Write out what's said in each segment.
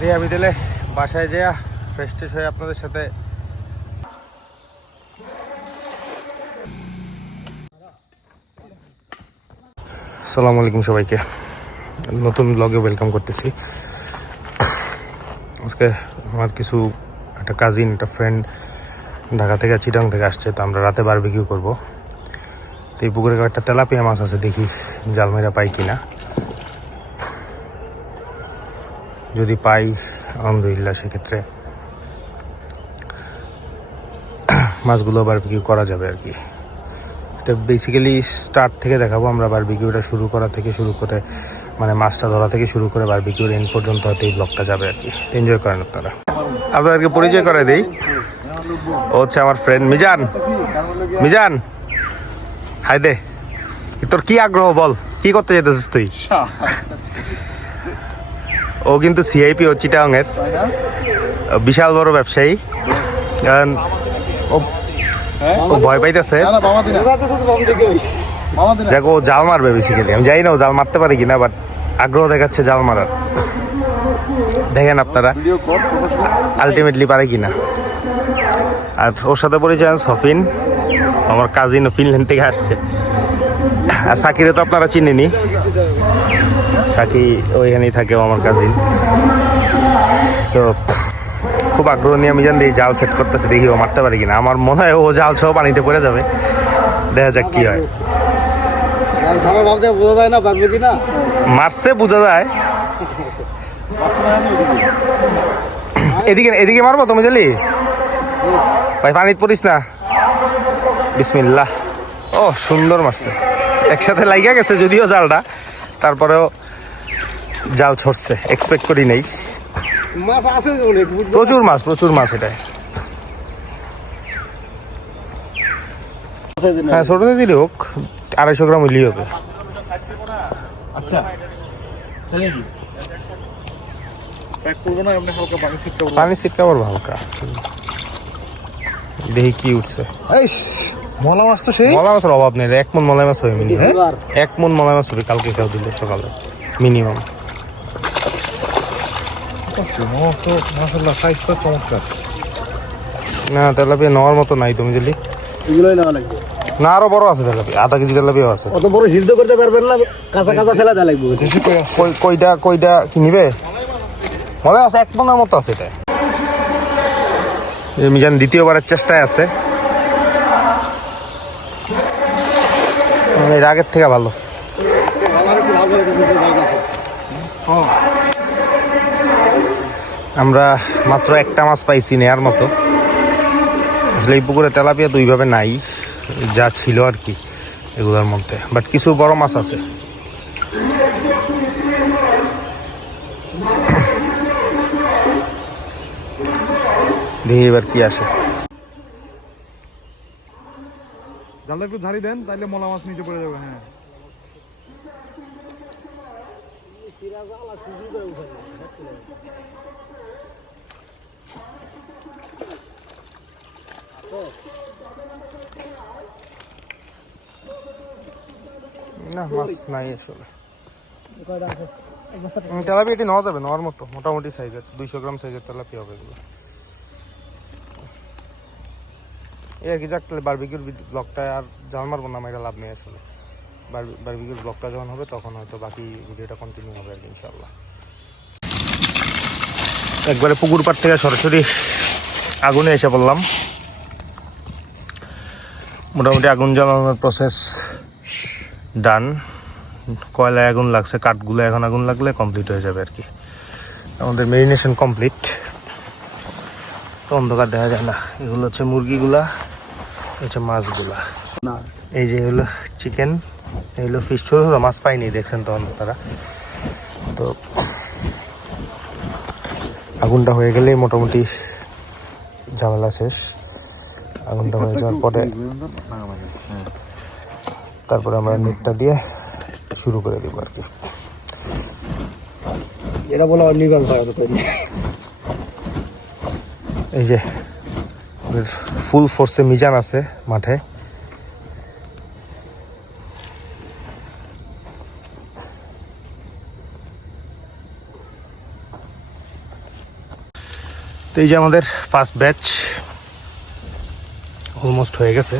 দিয়ে আমি দিলে বাসায় যেয়া ফ্রেশ ট্রেশ হয়ে আপনাদের সাথে আসসালামু আলাইকুম সবাইকে নতুন ব্লগে ওয়েলকাম করতেছি। আজকে আমার কিছু একটা কাজিন একটা ফ্রেন্ড ঢাকা থেকে চিটাং থেকে আসছে, তো আমরা রাতে বারবিকিউ করব। তো এই পুকুরে একটা তেলাপিয়া মাছ আছে, দেখি জালমেরা পাই কিনা। যদি পাই আলহামদুলিল্লাহ, সেক্ষেত্রে মাছগুলো বারবিকিউ করা যাবে আর কি। এটা বেসিক্যালি স্টার্ট থেকে দেখাবো আমরা, বারবিকিউটা শুরু করা থেকে শুরু করে মানে মাছটা ধরা থেকে শুরু করে বারবিকিউর এন্ড পর্যন্ত হয়তো এই ব্লগটা যাবে আর কি। এনজয় করেন আপনারা। আপনাদেরকে পরিচয় করে দিই, ও হচ্ছে আমার ফ্রেন্ড মিজান। মিজান, হাই দে। তোর কি আগ্রহ বল, কি করতে যেতেছিস তুই? ও কিন্তু সিআইপি ও চিটাংয়ের বিশাল বড় ব্যবসায়ী। কারণ ও ভয় পাইতেছে, দেখ ও জাল মারবে বেসিক্যালি। আমি জানি না ও জাল মারতে পারে কিনা, বাট আগ্রহ দেখাচ্ছে জাল মারার। দেখেন আপনারা আলটিমেটলি পারে কিনা। আর ওর সাথে পরিচয় সফিন, আমার কাজিন, ফিনল্যান্ড থেকে আসছে। আর সাকিরে তো আপনারা চিনেনি, সাকি ওইখানেই থাকে, আমার কাজিন। তো খুব আগ্রহ নিয়ে আমি জানি জাল সেট করতেছে, দেখি ও মারতে পারে কিনা। আমার মনে হয় ও জাল সহ পানিতে পড়ে যাবে, দেখা যাক কি হয়। মারছে বোঝা যায়। এদিকে এদিকে মারবো তুমি জালি ভাই, পানিতে পড়িস না। বিসমিল্লাহ। ও সুন্দর মারছে, একসাথে লাইগা গেছে যদিও জালটা, তারপরেও জাল ছড়ছে, এক্সপেক্ট করি নাই। প্রচুর মাছ, প্রচুর মাছ এটাই। হ্যাঁ, ছোট দিলে হোক 250 গ্রাম হইলেই হবে। আচ্ছা, পানি ছিটকা পড়বো হালকা, দেখি কি উঠছে। মলা মাছ তো সেই মলা মাছের অভাব নেই, 1 মন মলা মাছ হবে মিনিমাম। 1 মন মলা মাছ হবে কালকে খাও দিলে সকালে মিনিমাম। মাশাআল্লাহ, সাইজটা চমৎকার। না, তেলাপিয়া নেওয়ার মতো নাই তুমি দিলি, এগুলোই নেওয়া লাগবে। না আরো বড় আছে তেলাপিয়া, আধা কেজি তেলাপিয়াও আছে। অত বড় হিট করতে পারবেন না, কাঁচা কাঁচা ফেলা দেওয়া লাগবে। কইটা কি নিবে? মনে আছে 1 মনের মতো আছে এটা। মিজান দ্বিতীয়বারের চেষ্টায় আছে, এর আগের থেকে ভালো। আমরা মাত্র একটা মাছ পাইছি নেয়ার মতো। আসলে এই পুকুরে তেলাপিয়া তো ওইভাবে নাই, যা ছিল আর কি এগুলোর মধ্যে, বাট কিছু বড় মাছ আছে। দেখি এবার কি আসে। জালটা একটু ঝাড়ি দেন, তাইলে মলা মাছ নিচে পড়ে যাবে। হ্যাঁ, না মাছ নাই আসলে। তেলাপিয়া এটি নেওয়া যাবে, নেওয়ার মতো মোটামুটি সাইজের 200 গ্রাম সাইজের তেলাপিয়া হবে এগুলো। এই আর কি, যাক তাহলে বারবিকিউর ব্লগটা আর জাল মারবো না, আমার লাভ নেই আসলে। বারবিকিউর ব্লগটা যখন হবে তখন হয়তো বাকি ভিডিওটা কন্টিনিউ হবে আর কি ইনশাল্লাহ। একবারে পুকুর পাড় থেকে সরাসরি আগুনে এসে পড়লাম। মোটামুটি আগুন জ্বালানোর প্রসেস ডান। কয়লায় আগুন লাগছে, কাঠগুলো এখন আগুন লাগলে কমপ্লিট হয়ে যাবে আর কি। আমাদের মেরিনেশন কমপ্লিট। তো অন্ধকার দেখা যায় না। এগুলো হচ্ছে মুরগিগুলা, হচ্ছে মাছগুলা। এই যে হলো চিকেন, এই হলো ফিশ। ছোটো ছোটো মাছ পাইনি, দেখছেন তখন তারা। তো আগুনটা হয়ে গেলেই মোটামুটি ঝামেলা শেষ। আগুনটা হয়ে যাওয়ার পরে তারপরে আমরা নেটটা দিয়ে শুরু করে দেবো আর কি। এরা বলে নিবাল করা তো। এই যে ফুল ফোর্সে মিজান আছে মাঠে। তো এই যে আমাদের ফার্স্ট ব্যাচ অলমোস্ট হয়ে গেছে।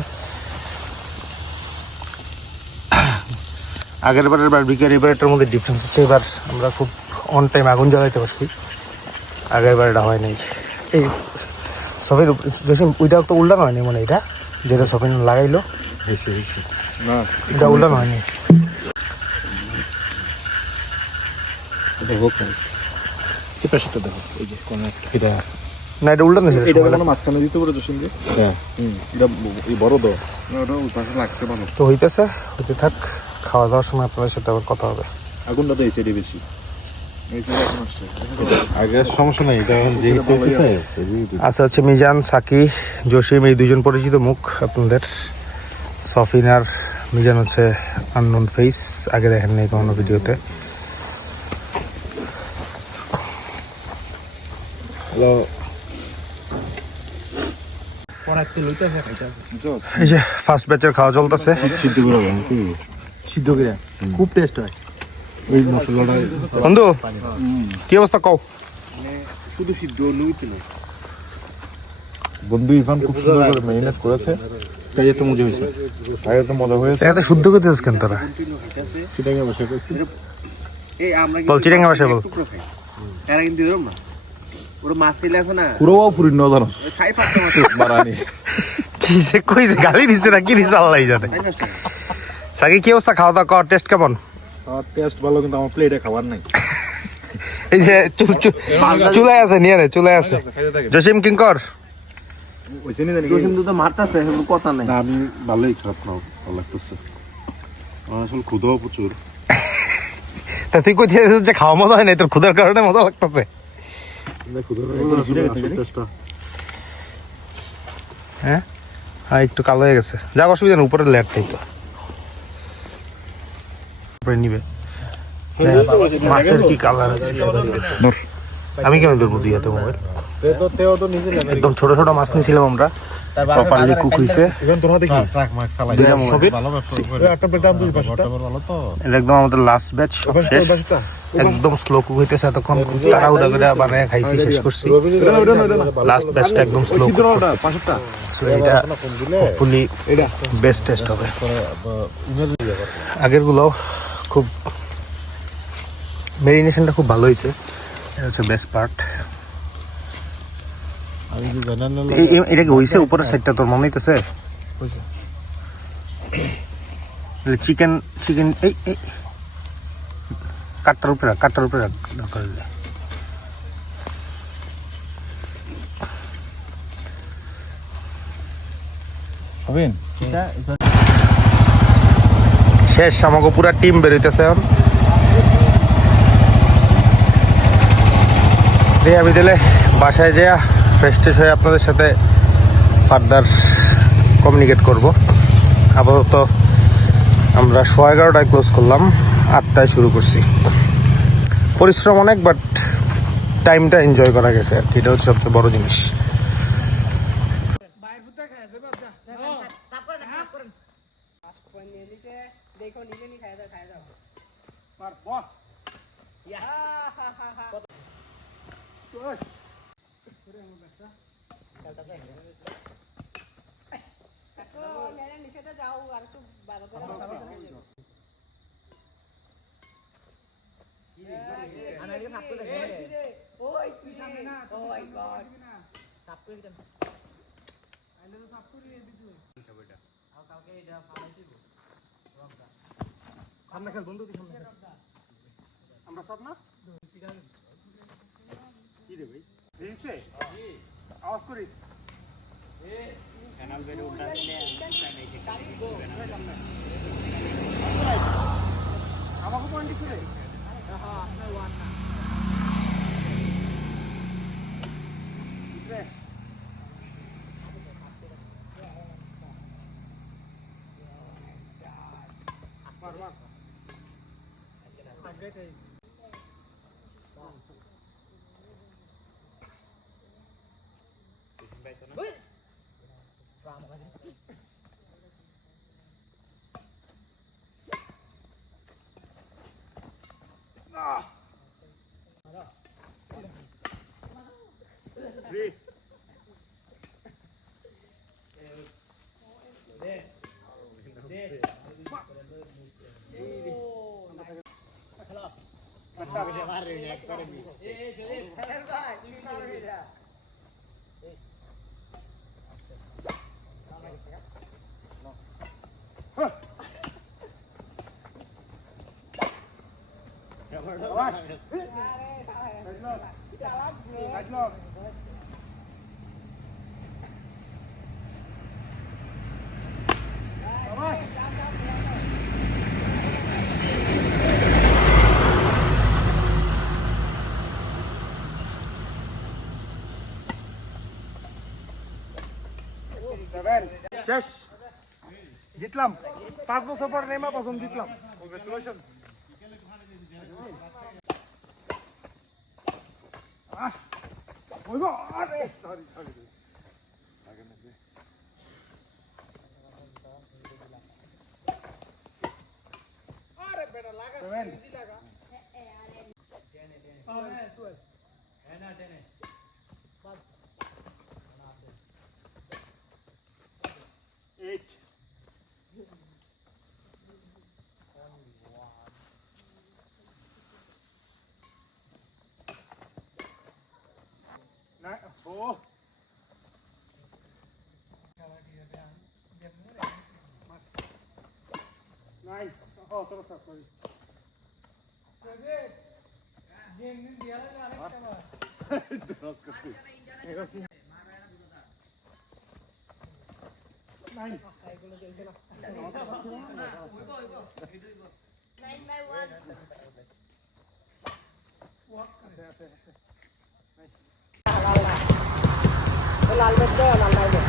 আগের বারের বারবিকিউর এবারটার মধ্যে ডিফারেন্স হচ্ছে এবার আমরা খুব অন টাইম আগুন জ্বালাইতে পারছি, আগের বার এটা হয় নাই। এই সফির ওইটা তো উল্টানো হয়নি, মানে এটা যেটা সফিন লাগাইলো না এটা উল্টানো হয়নি। এটা হোক না, এটা সেটা দেখো এই যে কোন একটা এটা না এটা উল্টানো ছিল, এটা কোনো মাঝখানে দিতে পারে জসিম যে হ্যাঁ এটা এই বড় দাও না, ওটা উল্টাটা লাগছে ভালো তো হইতেছে, হইতে থাক। খাওয়া দাওয়ার সময় আপনাদের সাথে আবার কথা হবে। আগুনটা তো এই সাইডে বেশি, এই সাইডে এখন আসছে আগের সমস্যা নাই, এটা এখন যেই চলতেছে। আচ্ছা হচ্ছে মিজান, সাকি, জসিম এই দুজন পরিচিত মুখ আপনাদের। সফিন আর মিজান হচ্ছে আননোন ফেস, আগে দেখেন নাই কোনো ভিডিওতে। হ্যালো এই যে ফার্স্ট ব্যাচের খাওয়া চলতেছে। সিদ্ধ করে সিদ্ধ করে খুব টেস্ট হয়। ওই মশলাটা বন্ধু কি অবস্থা কও? শুধু সিদ্ধ লুইছিল। বন্ধু ইরফান খুব সুন্দর করে ম্যারিনেট করেছে, তাই এত মজা হয়েছে। আগে তো মজা হয়েছে। এত শুদ্ধ করতেছিস কেন তোরা? চিটাঙ্গা বসে এই আমরা বল চিটাঙ্গা ভাষায় বল। এরা কিন্তু দিলাম না। ওরা মাছ খেলে আছে না, পুরোও ফুরি ন জানো সাই ফাটতে মাছ মারানি কি যে কইছে, গালি দিছে না কি দিছে আল্লাহই জানে। সাই নষ্ট। সাকি কি অবস্থা, খাওয়া দাওয়া কর, টেস্ট কেমন? টেস্ট ভালো, কিন্তু আমার প্লেটে খাবার নাই। এই যে চুলায় আছে, নিয়ে নে, চুলায় আছে। জসিম কিঙ্কর ওইছে নি জানি তো কিন্তু তো মারতাছে, কোনো কথা নাই। না, আমি ভালোই খারাপ না, ভালো লাগতেছে। আমার আসলে ক্ষুধাও প্রচুর। তা তুই কই যে খাওয়া মজা হয় না, তোর ক্ষুধার কারণে মজা লাগতেছে। হ্যাঁ হ্যাঁ একটু কালো হয়ে গেছে, যাক অসুবিধা নেই, উপরে লেয়ার তাই তো উপরে নিবে। মাছের কি কালার আছে আমি কেন ধরবো দুই হাতে মোবাইল। একদম ছোট ছোট মাছ নিয়েছিলাম আমরা, প্রপারলি কুক হইছে। দুইটা মোবাইল। এটা একদম আমাদের লাস্ট ব্যাচ শেষ, একদম স্লো কুক হইতেছে। এতক্ষণ তাড়াহুড়া করে বানায় খাইছি, শেষ করছি। লাস্ট ব্যাচটা একদম স্লো কুক করতেছি। So, এটা হোপফুলি বেস্ট টেস্ট হবে। আগের গুলো খুব মেরিনেশনটা খুব ভালো হয়েছে, এটা হচ্ছে বেস্ট পার্ট। এটা কি হয়েছে উপরের সাইডটা তোর মনে হইতেছে? চিকেন চিকেন এই এই কাটটার উপরে দরকার হলে। হবেন শেষ, আমাকে পুরা টিম বেরোইতেছে এখন। আমি দিলে বাসায় যেয়া ফ্রেশ ট্রেশ হয়ে আপনাদের সাথে ফার্দার কমিউনিকেট করব। আপাতত আমরা 11:30টায় ক্লোজ করলাম, 8টায় শুরু করছি। পরিশ্রম অনেক, বাট টাইমটা এনজয় করা গেছে আর কি, এটা হচ্ছে সবচেয়ে বড় জিনিস। আমরা সব না কি রে ভাই দিছে আওয়াজ করিস চ্যানেল বেরে উল্টা দিলে আমাকে পয়েন্ট করে হ্যাঁ আপনার ওয়ান না Three. শেষ জিতলাম 5 বছর পর নেমা প্রথম জিতলাম কংগ্রেচুলেশন ওইগো আরে সরি সরি আগে না আরে বেটা লাগা সিজি লাগা হ্যাঁ তুই হ্যাঁ না টেনে বাদ না আছে 8 Oh. 9. Oh, terus apa? Terus ke. 9. লাল বেদ দে লাল লাল বেদ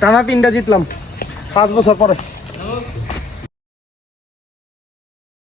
টানা 3টা জিতলাম 5 বছর পরে